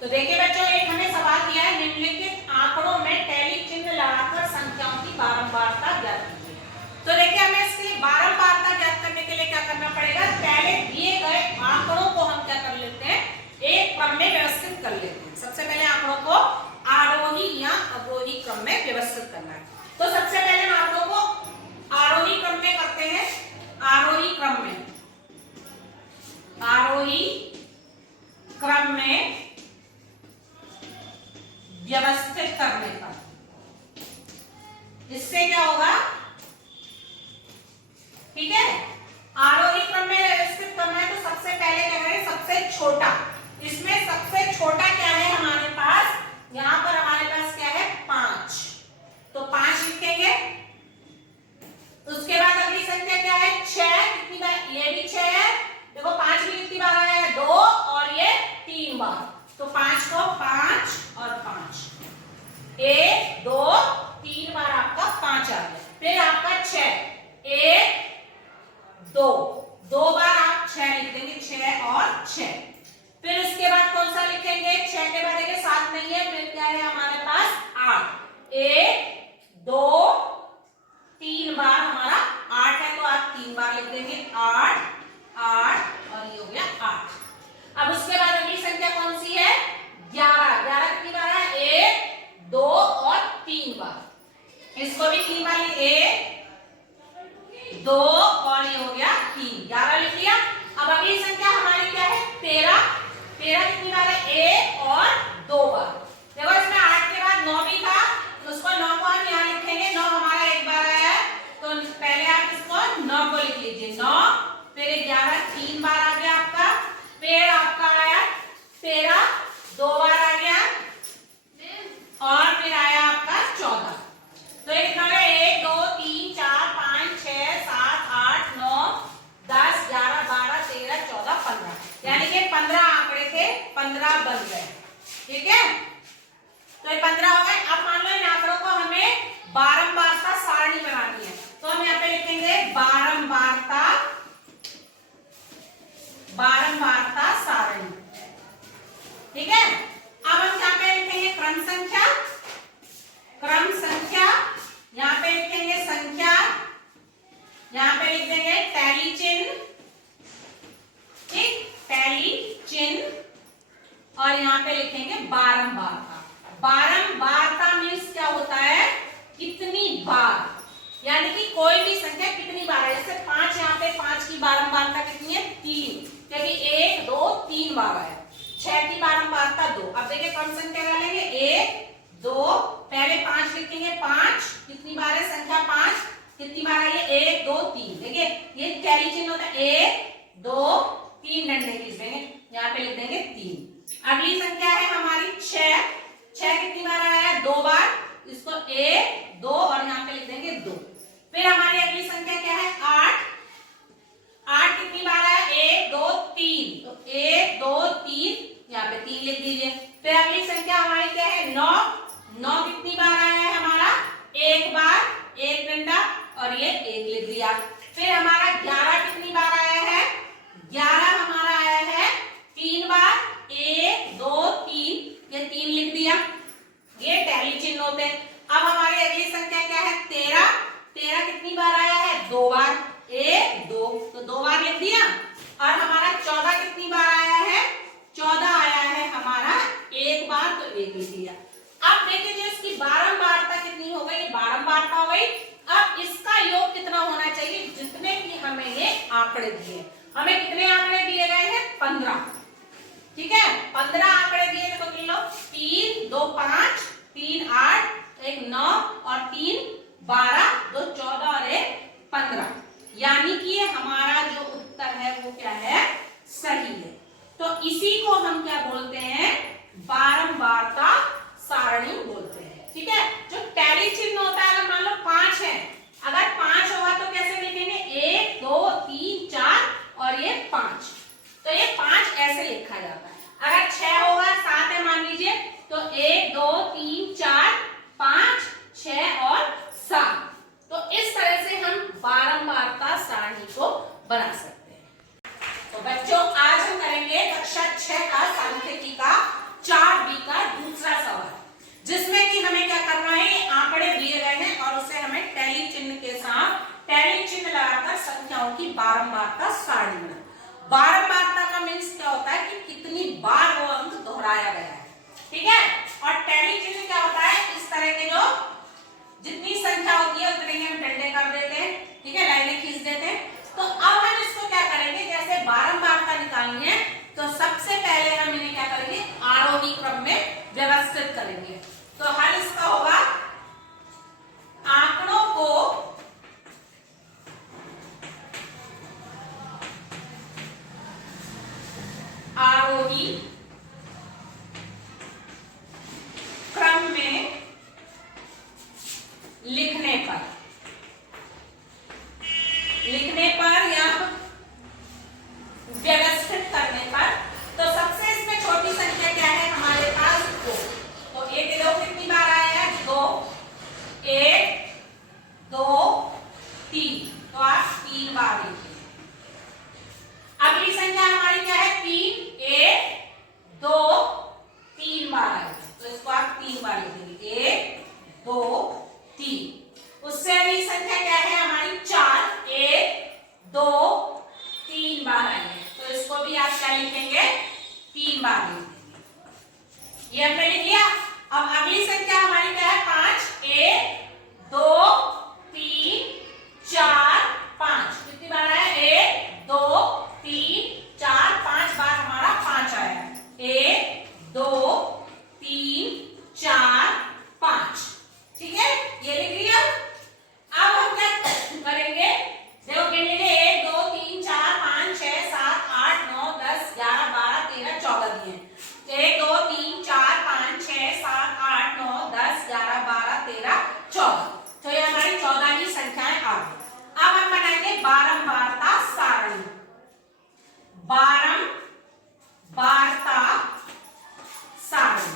तो देखिए बच्चों, एक हमें सवाल दिया है, निम्नलिखित आंकड़ों में टैली चिन्ह लगाकर संख्याओं की बारंबारता ज्ञात कीजिए। तो देखिए, हमें इसकी बारंबारता ज्ञात करने के लिए क्या करना पड़ेगा, पहले दिए गए आंकड़ों को हम क्या कर लेते हैं, एक क्रम में व्यवस्थित कर लेते हैं। सबसे पहले आंकड़ों को आरोही या अवरोही क्रम में व्यवस्थित करना है। तो सबसे पहले हम आंकड़ों को आरोही क्रम में करते हैं। आरोही क्रम में व्यवस्थित करने पर इससे क्या होगा, ठीक है। आरोही क्रम में व्यवस्थित करना है तो सबसे पहले क्या करें, सबसे छोटा, इसमें सबसे छोटा क्या है हमारे पास, यहां पर हमारे पास क्या है 5, तो 5 लिखेंगे। उसके बाद अगली संख्या क्या है 6, कितनी बार, ये भी 6 है। देखो 5 भी कितनी बार आया है, 2, और ये 3 बार, तो 5 को 5 और 5, 1 2 3 बार आपका 5 आ गया। फिर आपका 6, 1 2 2 बार आप 6 लिख देंगे, 6 और 6। फिर उसके बाद कौन सा लिखेंगे, 6 के बाद देखिए 7 नहीं है, फिर क्या है हमारे पास 8, 1 2 3 बार हमारा 8 है, तो आप 3 बार लिख देंगे, 8 8 और ये हो गया 8। अब उसके बाद अगली संख्या कौन सी है, 11। 11 कितनी बार है, 1 2 और 3 बार, इसको भी 3 बार, 1 2 और ये हो गया 3, 11 लिख लिया। अब अगली संख्या हमारी क्या है 13। 13 कितनी बार है, 1 और 2 बार। देखो इसमें 8 के बाद 9 भी था, तो उसको 9 को हम यहाँ लिखेंगे, 9 हमारा एक बार आया है, तो पहले आप इसको 9 को लिख लीजिए, 9, फिर 11 3 बार आ गया आपका, फिर आपका आया 13 2 बार आ गया, और फिर आया आपका 14। तो ये कितना है, 1 2 3 4 5 6 7 8 9 10 11 12 13 14 15, यानी कि 15 आंकड़े थे, 15 बन गए, ठीक है। तो ये 15 हो गए। अब मान लो इन आंकड़ों को हमें बारंबारता सारणी बनानी है, तो हम यहाँ पे लिखेंगे बारंबारता सारणी, ठीक है। अब हम यहाँ पे लिखेंगे क्रम संख्या, यहाँ पे लिखेंगे संख्या, यहाँ पे लिख देंगे टैली चिन्ह, ठीक, टैली चिन्ह, और यहाँ पे लिखेंगे बारंबारता। बारंबारता मीन्स क्या होता है, कितनी बार, यानी कि कोई भी संख्या कितनी बार है। जैसे 5, यहाँ पे 5 की बारंबारता कितनी है, 3, क्योंकि 1 2 3 बार आया। 6 की बारंबारता 2। अब देखिए कौन संख्या डालेंगे, 1 2, पहले 5 लिखेंगे, 5 कितनी बार है, संख्या 5 कितनी बार है, ये 1 2 3। देखिए ये टैली चिन्ह होता है, 1 2 3 डंडे खींच देंगे, यहाँ पे लिख देंगे 3। अगली संख्या है हमारी 6, 6 कितनी बार आया है, 2 बार, इसको 1 2 और यहाँ पे लिख देंगे 2। फिर हमारी अगली संख्या क्या है 8, 8 कितनी बार आया, 1 2 3, तो 1 2 3 यहाँ पे 3 लिख दीजिए। फिर अगली संख्या हमारी क्या है 9, 9 कितनी बार आया है हमारा, 1 बार, 1 डंडा और ये 1 लिख दिया। फिर हमारा 11 कितनी बार आया है, 11 हमारा आया है 3 बार, 1 2 3, ये 3 लिख दिया, ये टैली चिन्ह होते हैं। अब हमारी अगली संख्या क्या है 13, 13 कितनी बार आया है, 2 बार, 1 2, तो 2 बार लिख दिया। और हमारा 14 कितनी बार आया है, 14 आया है हमारा 1 बार, तो 1 लिख दिया। अब देखिए जो इसकी बारंबारता कितनी हो गई, बारंबारता हो गई। अब इसका योग कितना होना चाहिए, जितने की हमें ये आंकड़े दिए, हमें कितने आंकड़े दिए गए हैं 15, ठीक है। 15 आंकड़े दिए तो गिन लो, 3 2 5 3 8 1 9 और 3 12 2 14 और 1 15, यानी कि ये हमारा जो उत्तर है वो क्या है, सही है। तो इसी को हम क्या बोलते हैं, बारंबारता सारणी बोलते हैं, ठीक है। जो टैली चिन्ह होता है, अगर मान लो 5 है, अगर 5 होगा तो कैसे लिखेंगे, 1 2 3 4 और ये 5, तो ये 5 ऐसे लिखा जाता है। अगर 6 होगा, 7 है मान लीजिए, तो 1 2 3 4 5 6 और 7, तो इस तरह से हम बारंबारता सारणी को बना सकते हैं। तो बच्चों आज हम करेंगे कक्षा 6 का सांख्यिकी का 4 ठीक है। और टैली चिन्ह क्या होता है, इस तरह के जो जितनी संख्या होती है उतने हम डंडे कर देते हैं, ठीक है, लाइनें खींच देते हैं। तो अब हम इसको क्या करेंगे, जैसे बारंबारता निकालनी है तो सबसे पहले हम इन्हें क्या करेंगे, आरोही क्रम में व्यवस्थित करेंगे। तो हल इसका होगा आंकड़ों को आरोही क्रम में लिखने पर या व्यवस्थित करने पर, तो सबसे इसमें छोटी संख्या क्या है हमारे पास, 2। तो 1 2 कितनी बार आया है, 2, 1 2 3, तो आप 3 बार लिखिए। अगली संख्या हमारी क्या है, 3, 1 2 3 बार आई, तो इसको आप 3 बार लिखेंगे, 1 2 3। उससे अगली संख्या क्या है हमारी, 4, 1 2 3 बार आई है, तो इसको भी आप क्या लिखेंगे, 3 बार लिखेंगे। ये हमने लिख लिया। अब अगली संख्या हमारी क्या है, 5, 1 2 3 4 5, कितनी बार आया, 1 2 3 4 5 बार हमारा 5 आया, 1 2 3 4 5, ठीक है, ये लिख लिया। अब हम क्या करेंगे, देखो गिन लीजिए, 1 2 3 4 5 6 7 8 9 10 11 12 13 14 दिए। 1 2 3 4 5 6 7 8 9 10 11 12 13 14, तो ये हमारी 14 ही संख्याएं आ गई। अब हम बनाएंगे बारंबारता सारणी। बारंबारता सारणी,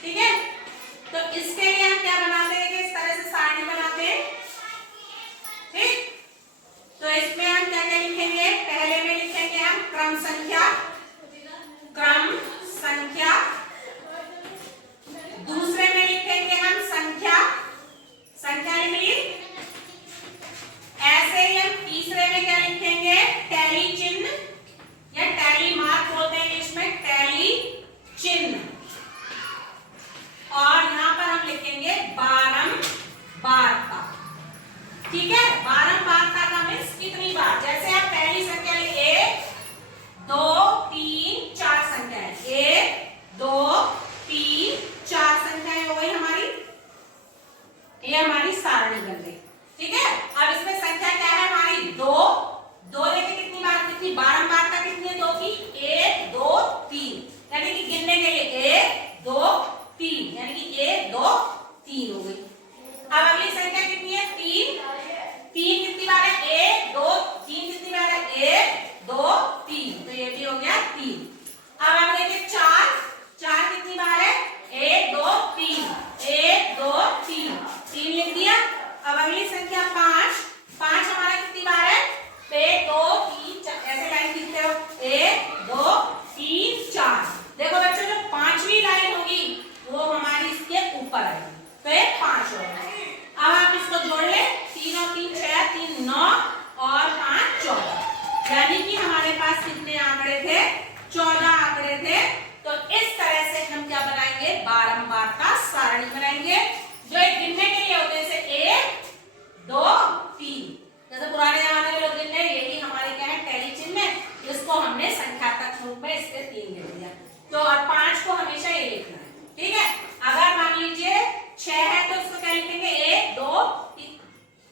ठीक है। तो इसके लिए हम क्या बनाते हैं कि इस तरह से सारणी बनाते हैं, ठीक। तो इसमें हम क्या क्या लिखेंगे, पहले में लिखेंगे हम क्रम संख्या, दूसरे में लिखेंगे हम संख्या लिख ली। ऐसे ही हम तीसरे में क्या लिखेंगे, टैली चिन्ह या टैली मार्क बोलते हैं इंग्लिश में, टैली चिन्ह। और यहां पर हम लिखेंगे बारंबारता, ठीक है। बारंबारता का मीन्स कितनी बार, जैसे आप पहली संख्या लिखे 1 2 3 4 संख्या है, 1 2 3 4 संख्याएं हो गई हमारी, ये हमारी सारणी बन गई, ठीक है। अब इसमें संख्या क्या है हमारी, 2 2 लेके कितनी बार, कितनी बारंबारता कितनी है 2 की, 1 2 3, यानी कि गिनने के लिए 1 2 3, यानी कि 1 2 3 हो गई। अब अगली संख्या कितनी है, 3 3 कितनी बार है, 1 2 3 कितनी बार है, 1 2 3, तो ये भी हो गया 3। अब हम देखिए 4 4 कितनी बार है, 1 2 3 1 2 3 3 लिख दिया। अब अगली संख्या 5 5 हमारा कितनी बार है, 1 2 3 4, ऐसे लाइन खींचते हो, 1 2 3 4। देखो बच्चों जो पांचवी लाइन होगी वो हमारी इसके ऊपर आएगी, तो ये 5 होगा। अब आप इसको जोड़ ले, 3 और 3 6 3 9 और 5 14, यानी कि हमारे पास कितने आंकड़े थे, 14 आंकड़े थे। तो इस तरह से हम क्या बनाएंगे, बारंबारता सारणी बनाएंगे, जो एक गिनने के लिए होते हैं, जैसे 1 2 3, जैसे पुराने जमाने में लोग गिनने, यही हमारे क्या है, टैली चिन्ह है, इसको हमने संख्यात्मक रूप में इसके 3 लिख दिया। तो और 5 को हमेशा ये लिखना है, ठीक है। अगर मान लीजिए 6 है तो इसको क्या लिखेंगे, 1 2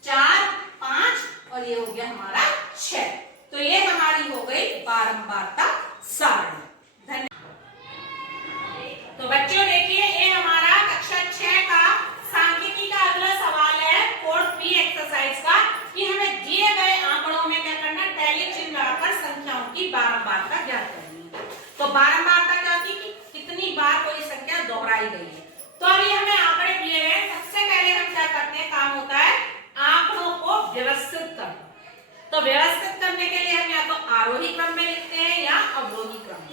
4 5, और ये हो गया हमारा 6। तो ये हमारी हो गई बारंबारता सारणी। तो बच्चों देखिए, ये हमारा कक्षा 6 का सांख्यिकी का अगला सवाल है, कोड 3 एक्सरसाइज का, कि हमें दिए गए आंकड़ों में क्या करना, टैली चिन्ह लगाकर संख्याओं की बारंबारता ज्ञात करनी है। तो बारंबारता क्या होती है, कितनी बार कोई संख्या दोहराई गई है। तो अभी हमें आंकड़े दिए गए, सबसे पहले हम क्या करते हैं, काम होता है आंकड़ों को व्यवस्थित करना। तो व्यवस्थित करने के लिए हम या तो आरोही क्रम में लिखते हैं या अवरोही क्रम में।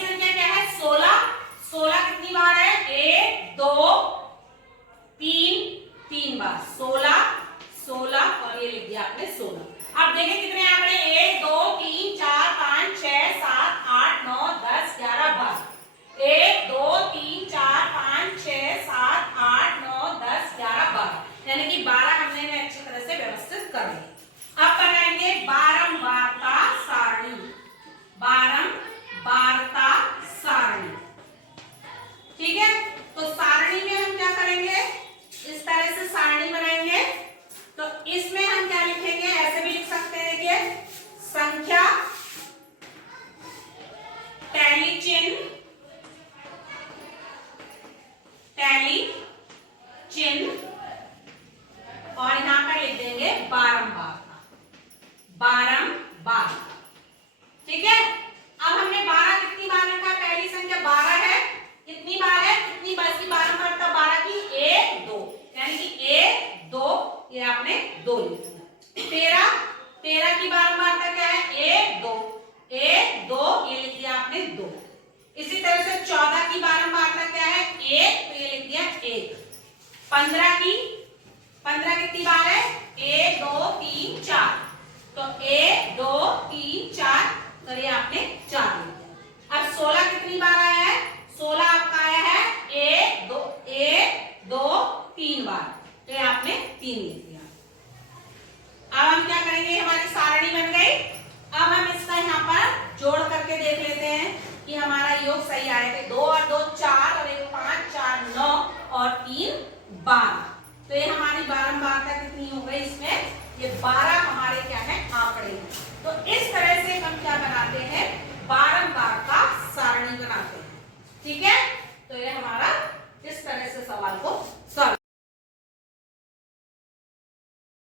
पहली संख्या क्या है 16। 16 कितनी बार है 1 2 3 3 बार 16 16 और ये लिख दिया आपने 16। अब देखिए कितने आंकड़े 1 2 3 4 5 6 7 8 9 10 11 12। 1 2 3 4 5 6 7 8 9 10 11 12 यानी कि 12 हमने इन्हें अच्छी तरह से व्यवस्थित कर लिया। अब बनाएंगे बारंबारता सारणी। बारंबारता सारणी, ठीक है। तो सारणी में हम क्या करेंगे, इस तरह से सारणी बनाएंगे। तो इसमें हम क्या लिखेंगे, ऐसे भी लिख सकते हैं, देखिए संख्या टैली चिन्ह, टैली चिन्ह और यहां पर लिख देंगे बारंबारता, बारंबारता, ठीक है। अब हमने 12 कितनी बार लिखा, पहली संख्या 12 है, कितनी बार है, कितनी बार की बारंबारता 12 की 1 2 यानी कि 1 2 ये आपने 2 लिखा। 13 की बारंबारता क्या है 1 2 1 2 ये लिख दिया आपने 2। इसी तरह से 14 की बारंबारता क्या है 1 तो ये लिख दिया 1। 15 कितनी बार है 1 2 3 4 तो 1 2 3 4 तो ये आपने 4 लिखा।